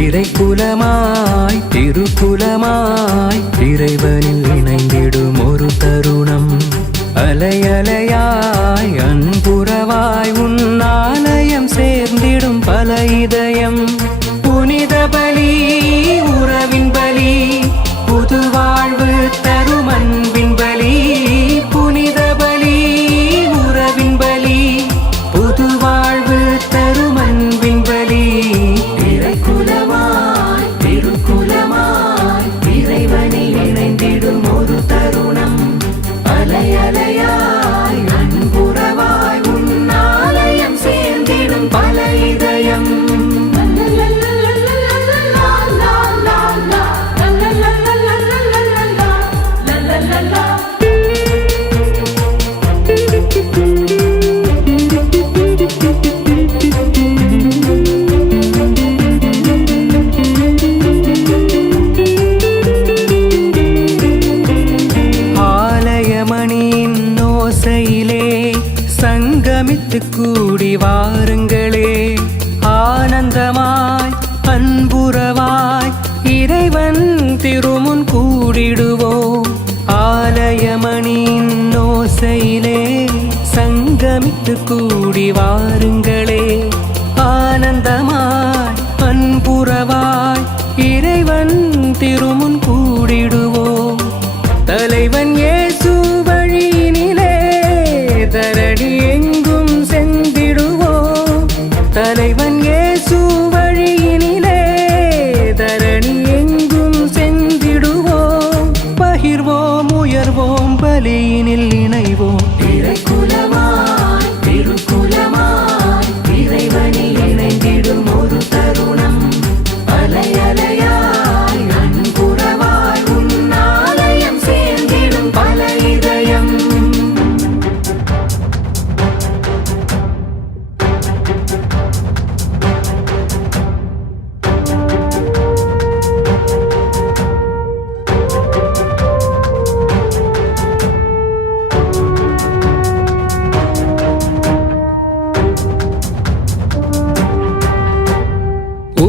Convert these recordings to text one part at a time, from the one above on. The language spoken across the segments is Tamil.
இறைக்குலமாய் திருக்குலமாய் இறைவனில் இணைந்திடும் ஒரு தருணம். அலையலையாய் அன்புறவாய் உன் ஆலயம் சேர்ந்திடும் பல இதயம். புனித பலி உறவின் பலி புது வாழ்வு தரும் அன்பின் பலி. புனித பலி உறவின் பலி புது வாழ்வு தரும் அன்பின் பலி. இறைக்குலமாய் திருக்குலமாய் இறைவனில் இணைந்திடும் ஒரு தருணம். அலையலையாய் அன்புறவாய் உன் ஆலயம் சேர்ந்திடும் பல இதயம். சங்கமித்து கூடி வாருங்களே, ஆனந்தமாய் அன்புறவாய் இறைவன் திருமுன் கூடிடுவோம். ஆலயமணியின் ஓசையிலே சங்கமித்து கூடி வாருங்களே, ஆனந்தமாய் அன்புறவாய் இறைவன் திருமுன் கூடிடுவோம். தலைவன் இயேசு வழியினிலே தரணி எங்கும் சென்றிடுவோம். தலைவன் இயேசு வழியினிலே தரணி எங்கும் சென்றிடுவோம். பகிர்வோம் உயர்வோம் பலியினில் இணைவோம். இறைக்குலமாய் திருக்குலமாய் இறைவனில் இணைந்திடும் ஒரு தருணம். அலையலையாய் அன்புறவாய் உன் ஆலயம் சேர்ந்திடும் பல இதயம்.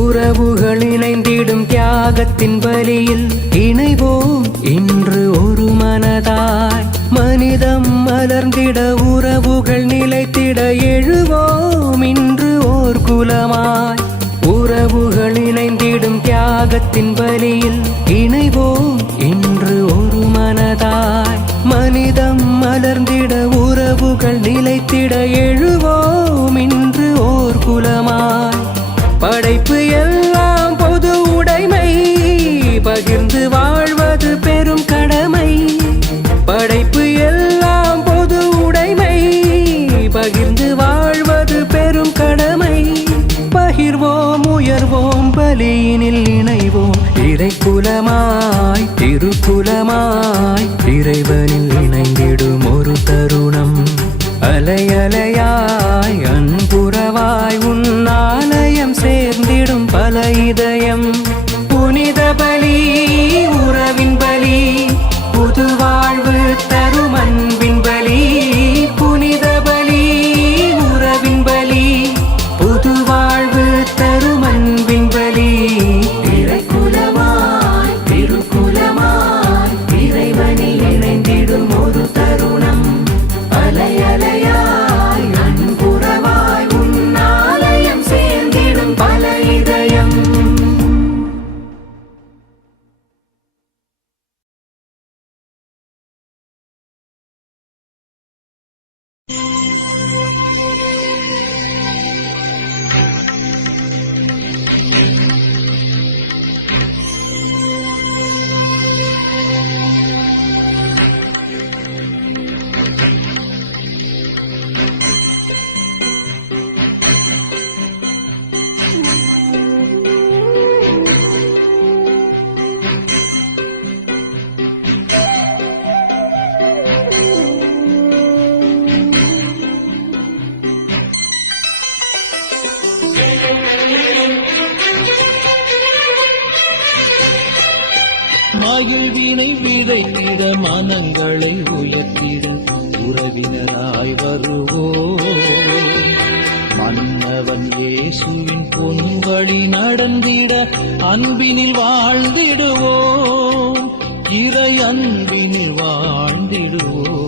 உறவுகள் இணைந்திடும் தியாகத்தின் பலியில் இணைவோம் இன்று ஒரு மனதாய். மனிதம் மலர்ந்திட உறவுகள் நிலைத்திட எழுவோம் இன்று ஓர் குலமாய். உறவுகள் இணைந்திடும் தியாகத்தின் பலியில் இணைவோம் இன்று ஒரு மனதாய். மனிதம் மலர்ந்திட உறவுகள் நிலைத்திட எழுவோம் இன்று ஓர் குலமாய். படைப்பு எல்லாம் பொது உடைமை, பகிர்ந்து வாழ்வது பெரும் கடமை. படைப்பு எல்லாம் பொது உடைமை, பகிர்ந்து வாழ்வது பெரும் கடமை. பகிர்வோம் உயர்வோம் பலியினில் இணைவோம். இறைக்குலமாய் திருக்குலமாய் இறைவனில் இணைந்திடும் ஒரு தருணம். அலையலையாய் அன்புறவாய் உன் ஆலயம் சேர்ந்திடும் பல இதயம். புனித பலி உறவின் பலி புது வாழ்வு தரும் அன்பின் பலி. புனித பலி உறவின் பலி புது வாழ்வு தரும் அன்பின் பலி. இறைக்குலமாய் திருக்குலமாய் இறைவனில் இணைந்திடும் ஒரு தருணம். அலையலையாய் அன்புறவாய் உன் ஆலயம் சேர்ந்திடும் பல இதயம். மகிழ்வினை விதைத்திட மனங்களை உயர்த்திட உறவினராய் வருவோம். மன்னவன் இயேசுவின் பொன்வழி நடந்திட அன்பினில் வாழ்ந்திடுவோம். இறை அன்பினில் வாழ்ந்திடுவோம்.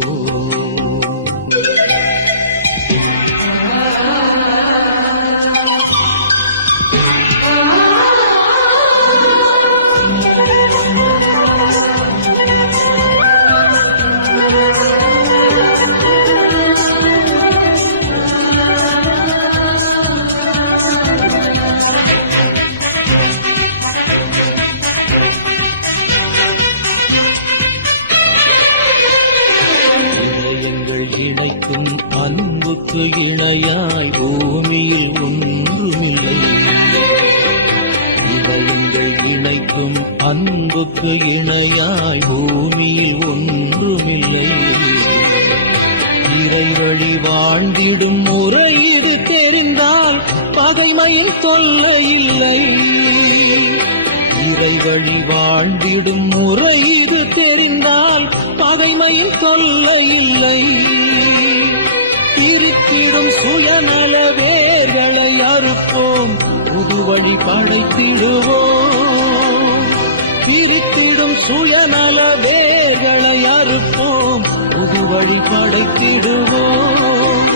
இணைக்கும் அன்புக்கு இணையாய் பூமியில் ஒன்றுமில்லை. இதயங்கள் இணைக்கும் அன்புக்கு இணையாய் பூமியில் ஒன்றுமில்லை. இறை வழி வாழ்ந்திடும் முறை இது தெரிந்தால் பகைமையின் தொல்லை இல்லை. இறை வழி வாழ்ந்திடும் முறை இது தெரிந்தால் பகைமையின் தொல்லை இல்லை. இருத்திடும் சுயநல வேர்களை அறுப்போம், புது வழி படைத்திடுவோம். இருத்திடும் சுயநல வேர்களை அறுப்போம், புது வழி படைத்திடுவோம்.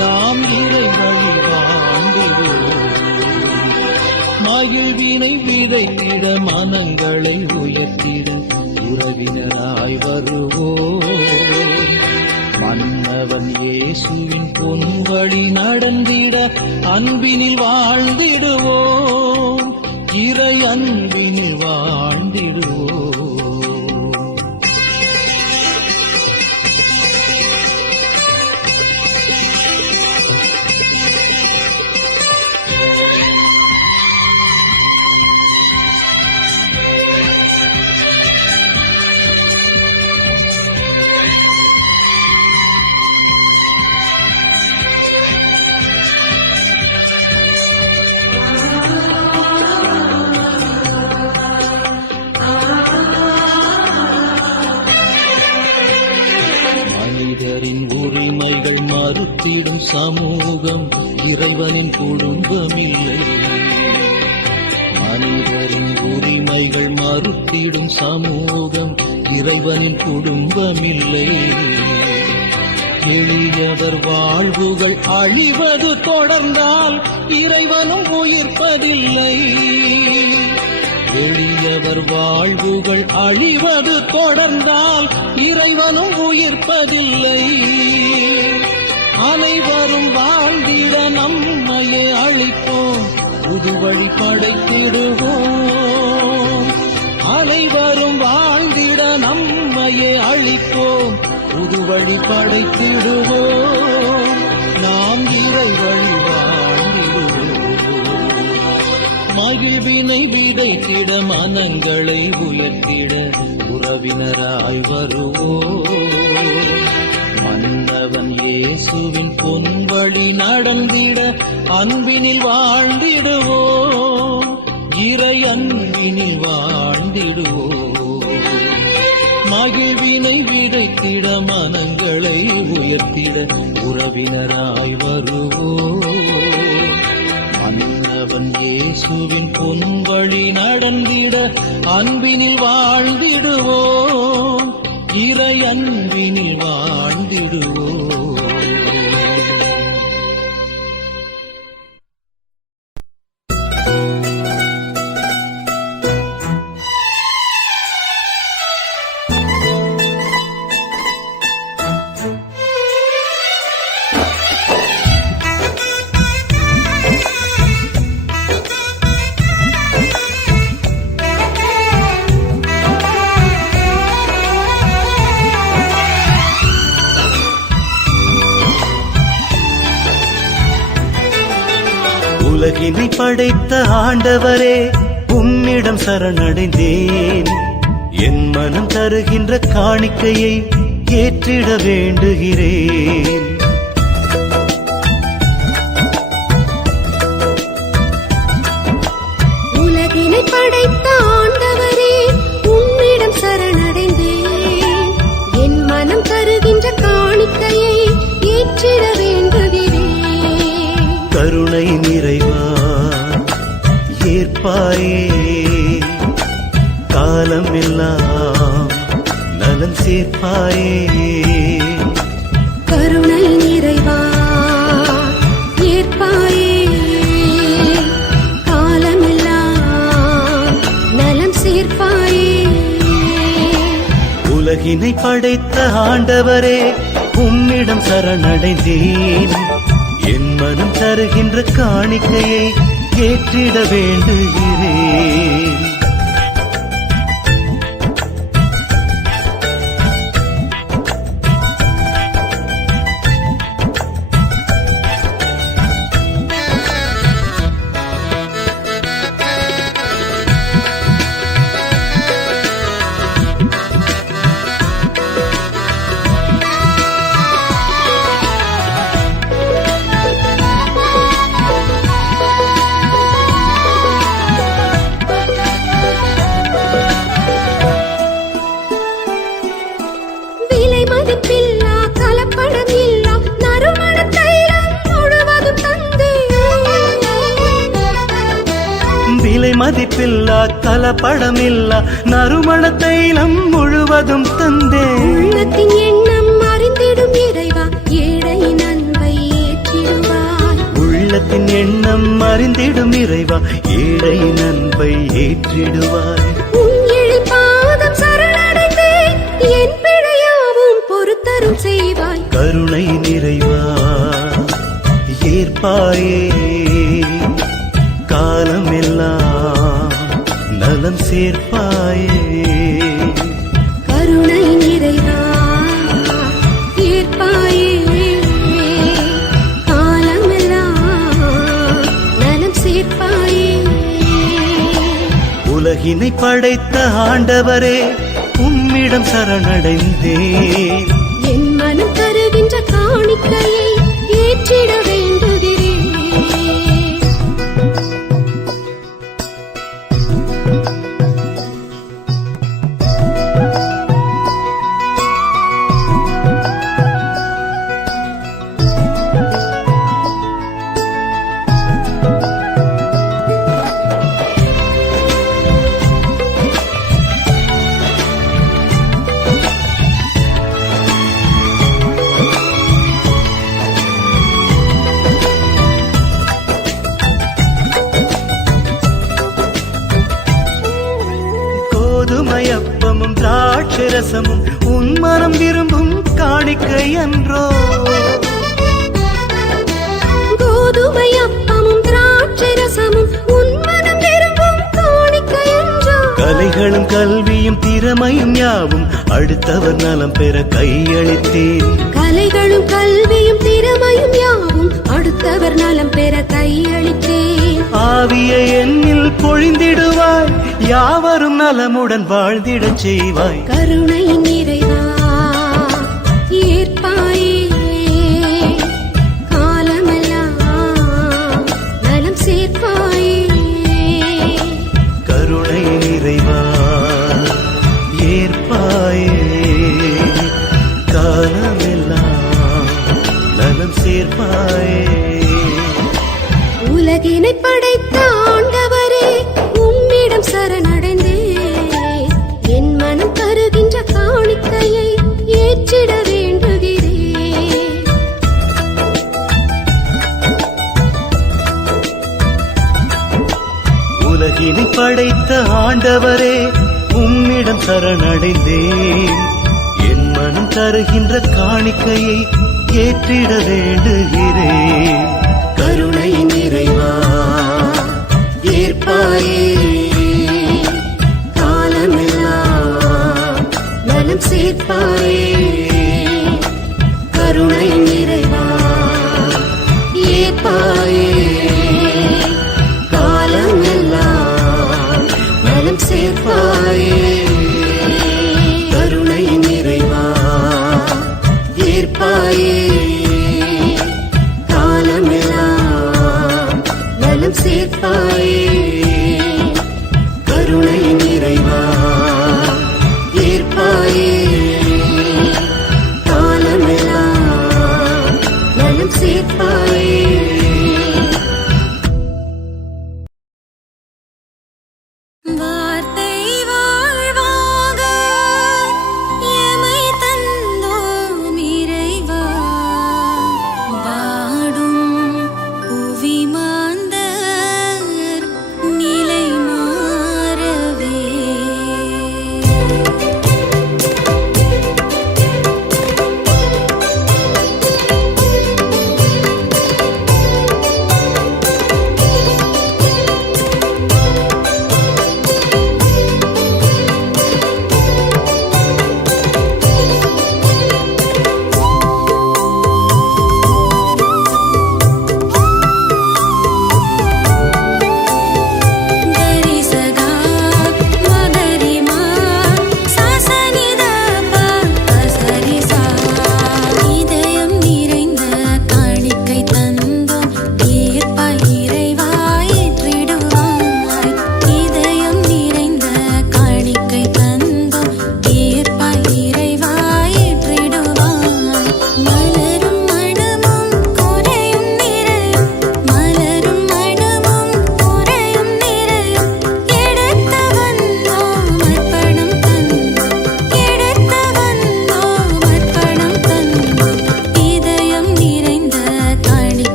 நாம் இறை வழி வாழ்ந்திடுவோம். மகிழ்வினை விதைத்திட மனங்களை உயர்த்திட உறவினராய் வருவோம். மன்னவன் இயேசுவின் பொன்வழி நடந்திட அன்பினில் வாழ்ந்திடுவோம். இறை அன்பினில் வாழ்ந்திடுவோம். மனிதரின் உரிமைகள் மறுத்திடும் சமூகம் இறைவனின் குடும்பமில்லை. மனிதரின் உரிமைகள் மறுத்திடும் சமூகம் இறைவனின் குடும்பமில்லை. எளியவர் வாழ்வுகள் அழிவது தொடர்ந்தால் இறைவனும் உயிர்ப்பதில்லை. எளியவர் வாழ்வுகள் அழிவது தொடர்ந்தால் இறைவனும் உயிர்ப்பதில்லை. அனைவரும் வாழ்ந்திட நம்மையே அழிப்போம், புது வழி படைத்திடுவோம். அனைவரும் வாழ்ந்திட நம்மையே அழிப்போம், புது வழி படைத்திடுவோம். நாம் இறை வழி வாழ்ந்திடுவோம். மகிழ்வினை விதைத்திட மனங்களை உயர்த்திட உறவினராய் வருவோம். மன்னவன் இயேசுவின் பொன்வழி நடந்திட அன்பினில் வாழ்ந்திடுவோம். இறை அன்பினில் வாழ்ந்திடுவோம். மகிழ்வினை விதைத்திட மனங்களை உயர்த்திட உறவினராய் வருவோம். மன்னவன் இயேசுவின் பொன்வழி நடந்திட அன்பினில் வாழ்ந்திடுவோம். இறை அன்பினில் வாழ்ந்திடுவோம். உலகினை படைத்த ஆண்டவரே, உம்மிடம் சரணடைந்தேன். என் மனம் தருகின்ற காணிக்கையை ஏற்றிட வேண்டுகிறேன். உலகினை படைத்த ஆண்டவரே, உம்மிடம் காணிக்கையை ஏற்றிட வேண்டுகிறேன். கருணை நிறைவா ஏற்பாயே, காலம் எல்லாம் நலம் சேர்ப்பாயே. கருணை நிறைவா ஏற்பாயே, காலமெல்லாம் நலம் சேர்ப்பாயே. உலகினை படைத்த ஆண்டவரே, உம்மிடம் சரணடைந்தேன். என் மனம் தருகின்ற காணிக்கையை ஏற்றிட வேண்டுகிறேன். விலை மதிப்பில்லா கலப்படம் இல்லா நறுமண தைலம் முழுவதும் தந்தேன். விலை மதிப்பில்லா கலப்படமில்லா நறுமண தைலம் முழுவதும் தந்தேன். உள்ளத்தின் எண்ணம் அறிந்திடும் இறைவா, ஏழையின் அன்பை ஏற்றிடுவாய். உள்ளத்தின் எண்ணம் அறிந்திடும் இறைவா, ஏழையின் அன்பை ஏற்றிடுவாய். உன் எழில் பாதம் சரணடைந்தேன், என் பிழையாவும் பொறுத்தரும் செய்வாய். கருணை நிறைவா ஏற்பாயே, காலம் எல்லாம் நலம் சேர்ப்பாயே. கருணை நிறைவா ஏற்பாயே, காலமெல்லாம் நலம் சேர்ப்பாயே. உலகினை படைத்த ஆண்டவரே, உம்மிடம் சரணடைந்தேன். என் மனம் தருகின்ற காணிக்கையை ஏற்றிட வேண்டுகிறேன். கோதுமையப்பமும் திராட்சரசமும் உன் மனம் விரும்பும் காணிக்கை அன்றோ. கோதுமை அப்பமும் திராட்சை ரசமும் உன் மனம் விரும்பும் காணிக்கை என்றோ. கலைகளும் கல்வியும் திறமையும் யாவும் அடுத்தவர் நலம் பெற கையளித்தேன். கலைகளும் கல்வியும் திறமையும் யாவும் அடுத்தவர் நலம் பெற கையளித்தேன். ஆவியை என்னில் பொழிந்திடுவாய், யாவரும் நலமுடன் வாழ்ந்திடச் செய்வாய். கருணை நிறைவா ஏற்பாயே, காலமெல்லாம் நலம் சேர்ப்பாயே. கருணை நிறைவா ஏற்பாயே, காலமெல்லாம் நலம் சேர்ப்பாயே. உலகினை படைத்த ஆண்டவரே, உம்மிடம் சரணடைந்தேன். என் மனம் தருகின்ற காணிக்கையை ஏற்றிட வேண்டுகிறேன். உலகினை படைத்த ஆண்டவரே, உம்மிடம் சரணடைந்தேன். என் மனம் தருகின்ற காணிக்கையை ஏற்றிட வேண்டுகிறேன். கருணை நிறைவா ஏற்பாயே, காலமெல்லாம் நலம் சேர்ப்பாயே. கருணை நிறைவா ஏற்பாயே, காலமெல்லாம் நலம் சேர்ப்பாயே. கருணை நிறைவா ஏற்பாயே, காலமெல்லாம் நலம் சேர்ப்பாயே. கருணை நிறைவா ஏற்பாயே, காலமெல்லாம்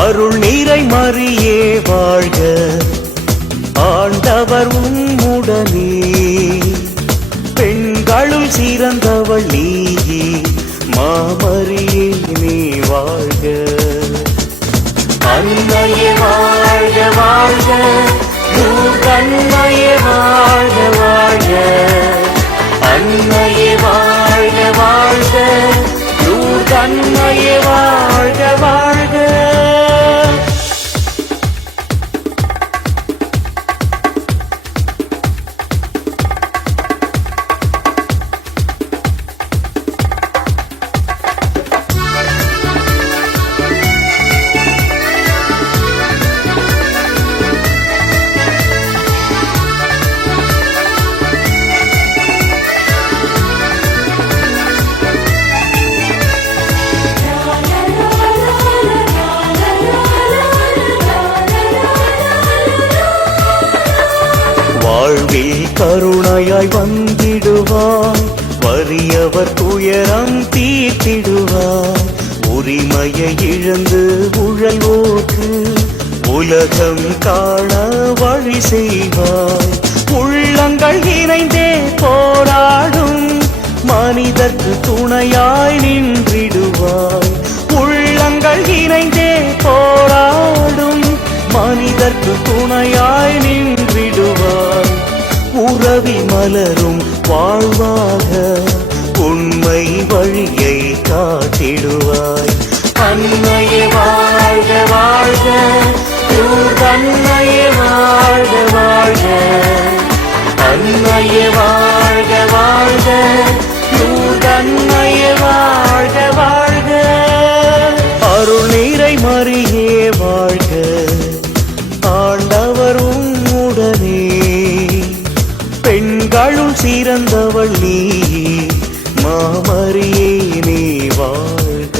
அருள் நீரை மறியே வாழ்க, ஆண்டவர் உம்முடனே, பெண்களுள் சிறந்தவள் நீயே, மாமரியே நீ வாழ்க. அன்னையே வாழ்க வாழ்க, அன்னையே வாழ்க வாழ்க, அன்னையே வாழ்க வாழ்க, அன்னையே வாழ்க வாழ்க. வாழ்வில் கருணையாய் வந்திடுவாய், வறியவர் துயரம் தீர்த்திடுவாய், உரிமையை இழந்து உழல்வோர்க்கு உலகம் காண வழி செய்வாய். உள்ளங்கள் இணைந்தே போராடும் மனிதர்க்கு துணையாய் நின்றிடுவாய். உள்ளங்கள் இணைந்தே போராடும் மனிதர்க்கு துணையாய் நின்றிடுவாய். உறவி மலரும் வாழ்வாக உண்மை வழியை காட்டிடுவாய். அன்னையே வாழ்க வாழ்க, அன்னையே வாழ்க வாழ்க, அன்னையே வாழ்க வாழ்க, அன்னையே வாழ்க வாழ்க. அருள் நீரை மறியே வாழ்க, ஆண்டவர் உம்முடனே, பெண்களுள் சிறந்தவள் நீயே, மாமரியே நீ வாழ்க.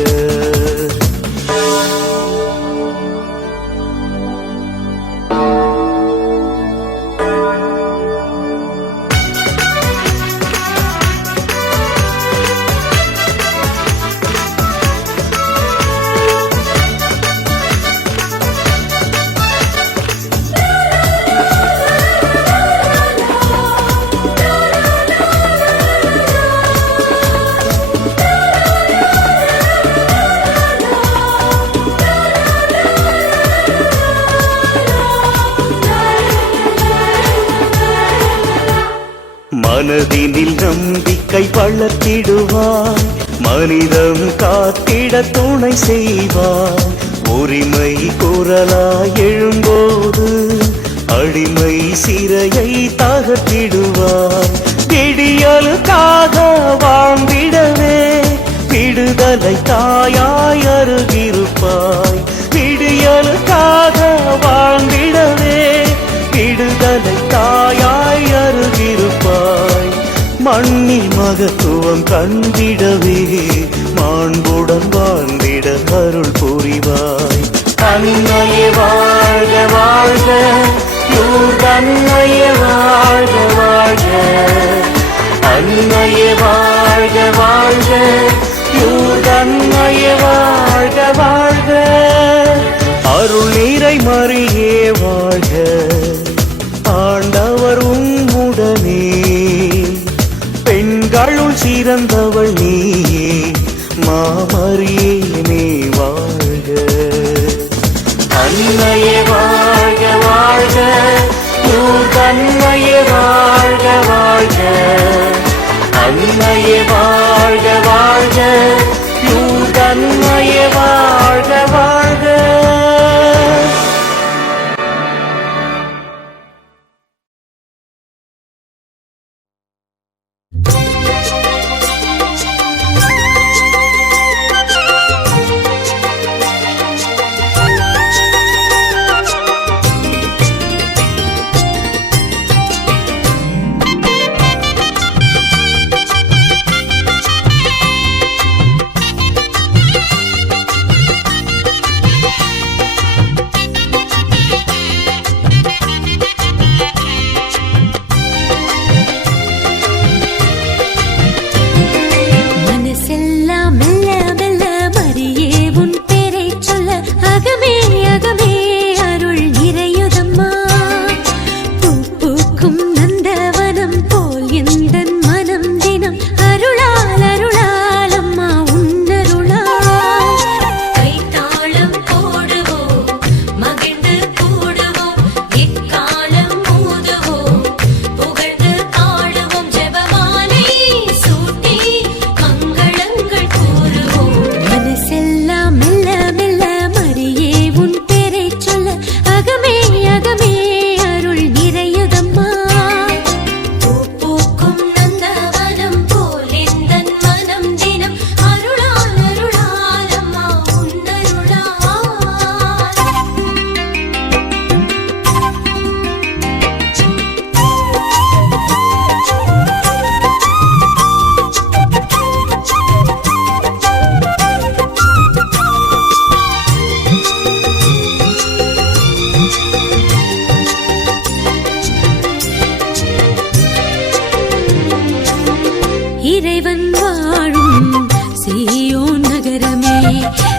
மனதினில் நம்பிக்கை வளர்த்திடுவாய், மனிதம் காத்திட துணை செய்வாய். உரிமை குரலாய் எழும்போது அடிமை சிறையை தகர்த்திடுவாய். விடியலுக்காக வாழ்ந்திடவே விடுதலை தாயாய் அருகிருப்பாய். விடியலுக்காக வாழ்ந்திடவே விடுதலை தாயாய் அருகிருப்பாய். மண்ணில் மகத்துவம் கண்டிடவே மாண்புடன் வாழ்ந்திட அருள் புரிவாய். அன்னையே வாழ்க வாழ்க, அன்னையே வாழ்க வாழ்க, அன்னையே வாழ்க வாழ்க, அன்னையே வாழ்க வாழ்க. அருள் நீரை மறியே வாழ்க, ஆண்டவர் உம்முடனே, பெண்களுள் சிறந்தவள் நீயே, மாமரியே நீ வாழ்க. அன்னையே வாழ்க வாழ்க, அன்னையே வாழ்க வாழ்க, அன்னையே வாழ்க வாழ்க, அன்னையே வாழ்க வாழ்க.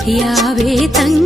யாவே தங்க